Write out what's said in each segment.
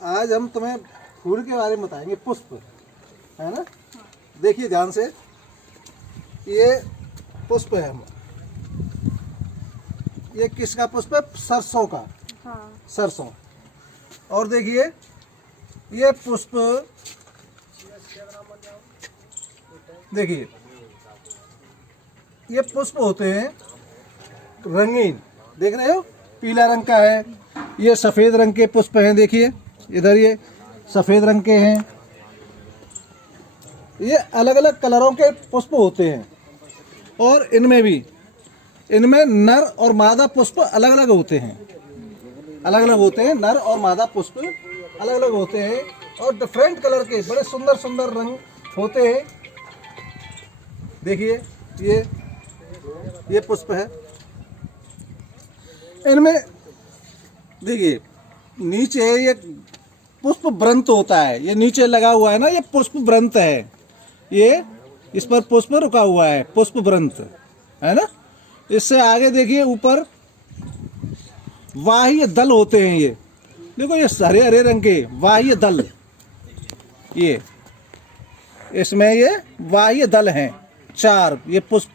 आज हम तुम्हें फूल के बारे में बताएंगे, पुष्प है ना। देखिए ध्यान से, ये पुष्प है, ये किसका पुष्प है? सरसों का। हाँ। सरसों। और देखिए ये पुष्प, देखिए ये पुष्प होते हैं रंगीन, देख रहे हो, पीला रंग का है, ये सफ़ेद रंग के पुष्प हैं। देखिए इधर ये सफ़ेद रंग के हैं, ये अलग अलग कलरों के पुष्प होते हैं। और इनमें नर और मादा पुष्प अलग अलग होते हैं, अलग अलग होते हैं, नर और मादा पुष्प अलग अलग होते हैं। और डिफरेंट कलर के बड़े सुंदर सुंदर रंग होते हैं। देखिए ये पुष्प है, इनमें देखिए नीचे ये पुष्प व्रंत होता है, ये नीचे लगा हुआ है ना, ये पुष्प व्रंत है, ये इस पर पुष्प रुका हुआ है, पुष्प व्रंत है ना। इससे आगे देखिए ऊपर बाह्य दल होते हैं, ये देखो ये हरे हरे रंग के बाह्य दल, ये इसमें ये बाह्य दल हैं 4। ये पुष्प,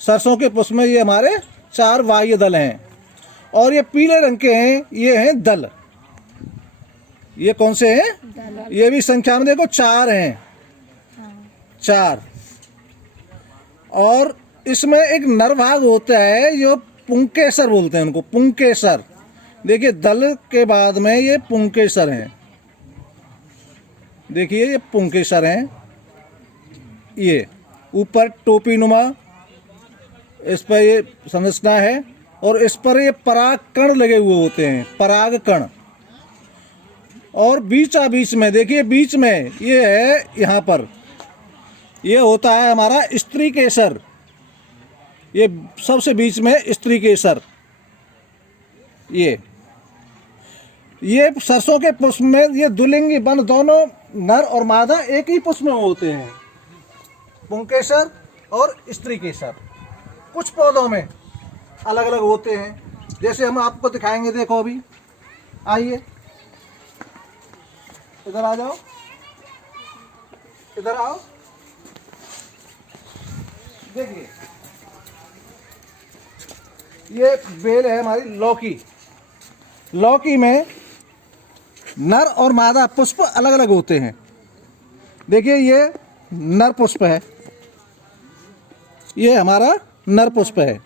सरसों के पुष्प में ये हमारे 4 बाह्य दल हैं। और ये पीले रंग के हैं, ये हैं दल। ये कौन से हैं? ये भी संख्या में देखो 4 हैं, 4। और इसमें एक नर भाग होता है जो पुंकेसर बोलते हैं उनको, पुंकेसर। देखिए दल के बाद में ये पुंकेसर हैं, देखिए ये पुंकेसर हैं। ये ऊपर टोपी नुमा इस पर ये संरचना है, और इस पर ये पराग कण लगे हुए होते हैं, पराग कण। और बीच में देखिए, बीच में ये है, यहाँ पर ये होता है हमारा स्त्री केसर, ये सबसे बीच में स्त्री केसर। ये सरसों के पुष्प में ये दुलिंगी बन दोनों नर और मादा एक ही पुष्प में होते हैं, पुंकेसर और स्त्री केसर। कुछ पौधों में अलग अलग होते हैं, जैसे हम आपको दिखाएंगे। देखो अभी, आइए इधर आ जाओ, इधर आओ। देखिए ये बेल है हमारी लौकी। लौकी में नर और मादा पुष्प अलग अलग होते हैं। देखिए ये नर पुष्प है, ये हमारा नर पुष्प है,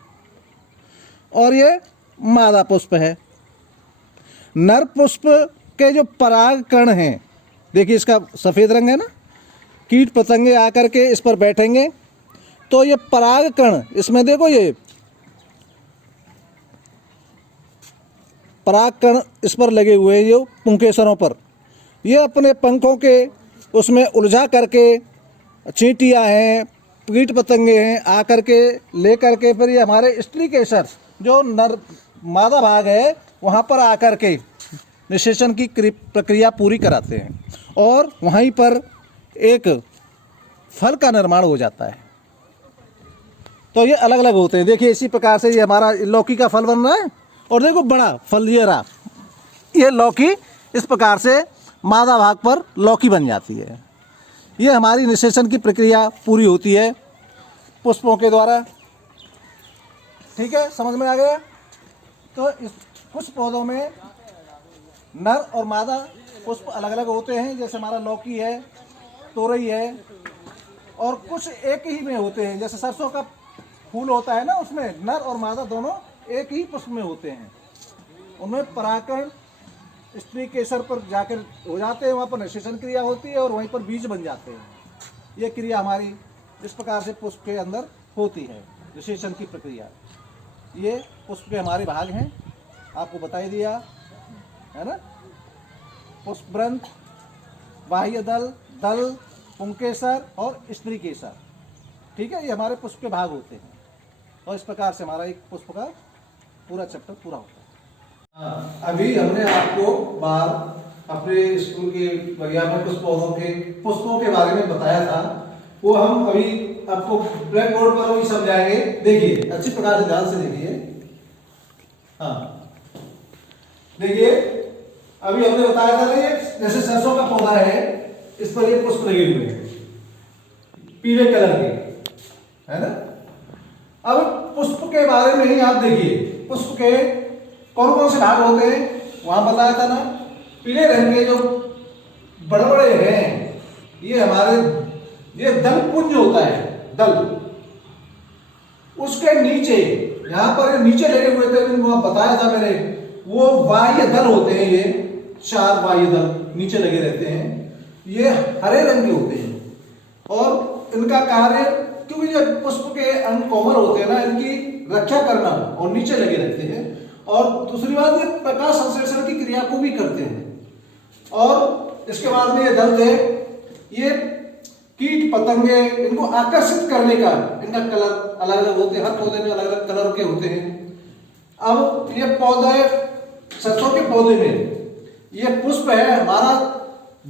और ये मादा पुष्प है। नर पुष्प के जो पराग कण हैं, देखिए इसका सफ़ेद रंग है ना, कीट पतंगे आकर के इस पर बैठेंगे तो ये पराग कण, इसमें देखो ये पराग कण इस पर लगे हुए हैं, जो पुंकेसरों पर, ये अपने पंखों के उसमें उलझा करके, चींटियाँ हैं, कीट पतंगे हैं, आकर के लेकर के फिर ये हमारे स्त्री केसर जो नर मादा भाग है वहाँ पर आकर के निषेचन की प्रक्रिया पूरी कराते हैं, और वहीं पर एक फल का निर्माण हो जाता है। तो ये अलग अलग होते हैं। देखिए इसी प्रकार से ये हमारा लौकी का फल बन रहा है, और देखो बड़ा फल ये रहा, ये लौकी इस प्रकार से मादा भाग पर लौकी बन जाती है। ये हमारी निषेचन की प्रक्रिया पूरी होती है पुष्पों के द्वारा। ठीक है, समझ में आ गया। तो इस कुछ पौधों में नर और मादा पुष्प अलग अलग होते हैं, जैसे हमारा लौकी है, तोरई है, और कुछ एक ही में होते हैं, जैसे सरसों का फूल होता है ना, उसमें नर और मादा दोनों एक ही पुष्प में होते हैं। उनमें परागकण स्त्री केसर पर जाकर हो जाते हैं, वहाँ पर निषेचन क्रिया होती है और वहीं पर बीज बन जाते हैं। ये क्रिया हमारी इस प्रकार से पुष्प के अंदर होती है, निषेचन की प्रक्रिया। ये पुष्प के हमारे भाग हैं, आपको बता ही दिया है ना। पुष्पव्रंत, बाह्य दल, दल, पुंकेसर और स्त्री केसर। ठीक है, ये हमारे पुष्प के भाग होते हैं, और इस प्रकार से हमारा एक पुष्प का पूरा चैप्टर पूरा होता है। अभी हमने आपको बाहर अपने स्कूल के बगिया में कुछ पौधों के पुष्पों के बारे में बताया था, वो हम अभी आपको ब्लैक बोर्ड पर वही समझाएंगे। देखिए अच्छी प्रकार से ध्यान से देखिए। हाँ देखिए, अभी हमने बताया था ना, ये जैसे सरसों का पौधा है, इस पर ये पुष्प लगे हुए हैं पीले कलर के, है ना। अब पुष्प के बारे में ही आप देखिए, पुष्प के कौन कौन से भाग होते हैं, वहां बताया था ना। पीले रंग के जो बड़े बड़े हैं, ये हमारे ये दल पुंज होता है, दल। उसके नीचे यहां पर नीचे लगे हुए थे, जिनको बताया था मैंने, वो बाह्य दल होते हैं। ये 4 बाह्य दल नीचे लगे रहते हैं, ये हरे रंग के होते हैं। और इनका कार्य, क्योंकि जो पुष्प के अंग कोमल होते हैं ना, इनकी रक्षा करना, और नीचे लगे रहते हैं। और दूसरी बात, ये प्रकाश संश्लेषण की क्रिया को भी करते हैं। और इसके बाद में ये दल थे, ये कीट पतंगे, इनको आकर्षित करने का इनका कलर अलग अलग होते हैं, हर पौधे में अलग अलग कलर के होते हैं। अब ये पौधे, सरसों के पौधे में ये पुष्प है हमारा,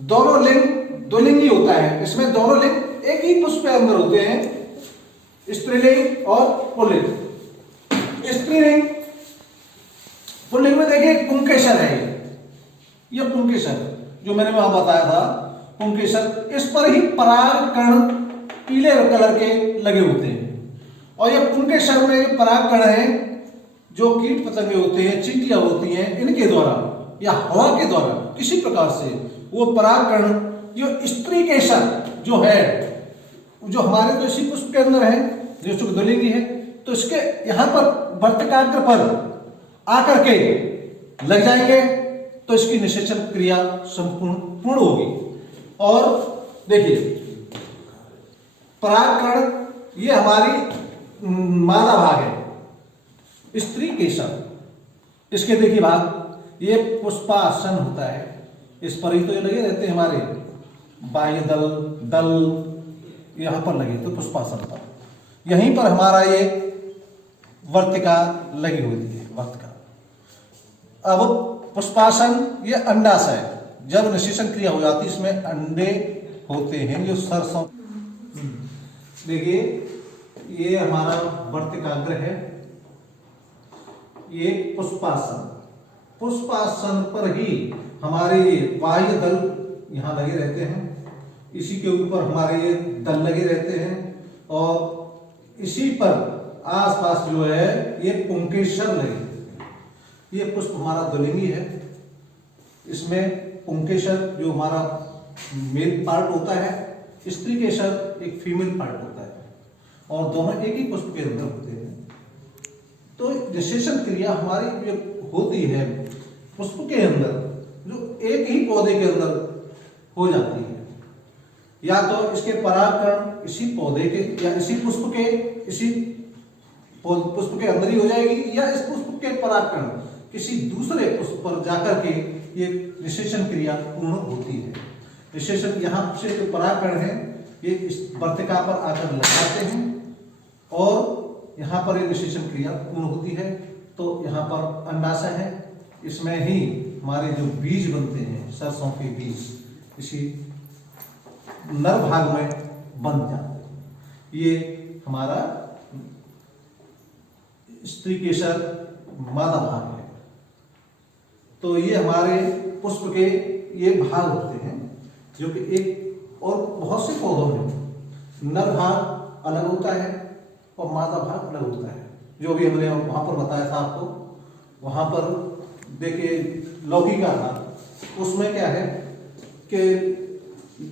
दोनों लिंग द्विलिंगी होता है। इसमें दोनों लिंग एक ही पुष्प के अंदर होते हैं, स्त्रीलिंग और पुल्लिंग। स्त्रीलिंग, पुल्लिंग में देखिए पुंकेसर है, ये पुंकेसर जो मैंने वहां बताया था, पुंकेसर। इस पर ही परागकण पीले कलर के लगे होते हैं। और ये पुंकेसर में परागकण है, जो कीट पतंगे होते हैं, चींटियां होती हैं, इनके द्वारा या हवा के द्वारा किसी प्रकार से वो परागकण, जो स्त्री केसर जो है, जो हमारे तो इसी पुष्प के अंदर है, जो द्विलिंगी है, तो इसके यहाँ पर वर्तिकाग्र पर आकर के लग जाएंगे, तो इसकी निषेचन क्रिया पूर्ण होगी। और देखिए, परागकण ये हमारी मादा भाग है, स्त्री केसर। इसके देखिए भाग, ये पुष्पासन होता है, इस पर ही तो ये लगे रहते हैं हमारे बाह्य दल यहां पर लगे तो पुष्पासन पर, यहीं पर हमारा ये वर्तिका लगी होती है, वर्तिका। अब पुष्पासन, ये अंडाशय, जब निषेचन क्रिया हो जाती है, इसमें अंडे होते हैं, जो सरसों, देखिए ये हमारा वर्तिकाग्र है, ये पुष्पासन। पुष्पासन पर ही हमारे ये बाह्य दल यहां लगे रहते हैं, इसी के ऊपर हमारे ये दल लगे रहते हैं, और इसी पर आसपास जो है ये पुंकेसर लगे। ये पुष्प हमारा द्विलिंगी है, इसमें पुंकेसर जो हमारा मेल पार्ट होता है, स्त्री केसर एक फीमेल पार्ट होता है, और दोनों एक ही पुष्प के अंदर होते हैं। तो निषेचन क्रिया हमारी जो होती है पुष्प के अंदर, जो एक ही पौधे के अंदर हो जाती है, या तो इसके परागकण इसी पौधे के या इसी पुष्प के, इसी पुष्प के अंदर ही हो जाएगी, या इस पुष्प के परागकण किसी दूसरे पुष्प पर जाकर के ये निषेचन क्रिया पूर्ण होती है। निषेचन यहाँ से जो परागकण है, ये इस वर्तिका पर आकर लग जाते हैं, और यहाँ पर ये निषेचन क्रिया पूर्ण होती है। तो यहाँ पर अंडाशय है, इसमें ही हमारे जो बीज बनते हैं, सरसों के बीज, इसी नर भाग में बन जाते हैं। ये हमारा स्त्री केसर मादा भाग है। तो ये हमारे पुष्प के ये भाग होते हैं, जो कि एक, और बहुत से पौधों में नर भाग अलग होता है और मादा भाग अलग होता है, जो भी हमने वहां पर बताया था आपको। वहां पर देखिए लौकी का था, उसमें क्या है कि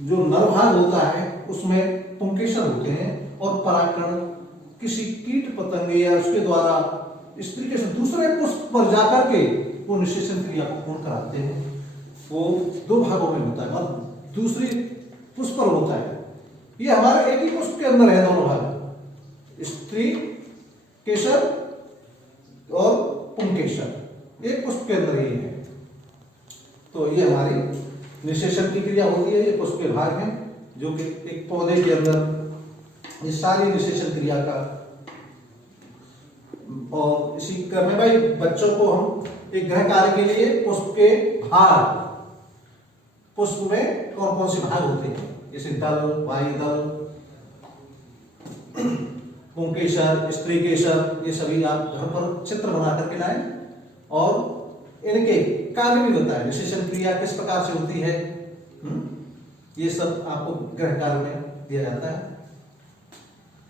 जो नर भाग होता है उसमें पुंकेसर होते हैं, और परागकण किसी कीट पतंगे या उसके द्वारा इस तरीके से दूसरे पुष्प पर जाकर के वो निषेचन क्रिया को पूर्ण कराते हैं। वो 2 भागों में होता है, और दूसरी पुष्प पर होता है। ये हमारे एक ही पुष्प के अंदर है दोनों भाग, स्त्री केसर और पुंकेसर, एक पुष्प के अंदर ही है। तो ये हमारी निषेचन की क्रिया होती है। ये पुष्प के भाग हैं, जो कि एक पौधे के अंदर ये सारी निषेचन क्रिया का। और इसी क्रम में भाई बच्चों को हम एक गृह कार्य के लिए पुष्प के भाग, पुष्प में कौन कौन से भाग होते हैं, जैसे दल, बाह्य दल, पुंकेसर, स्त्री केसर, ये सभी आप घर पर चित्र बना करके लाएं, और इनके कार्य भी बताए, निषेचन क्रिया किस प्रकार से होती है, ये सब आपको गृह कार्य में दिया जाता है।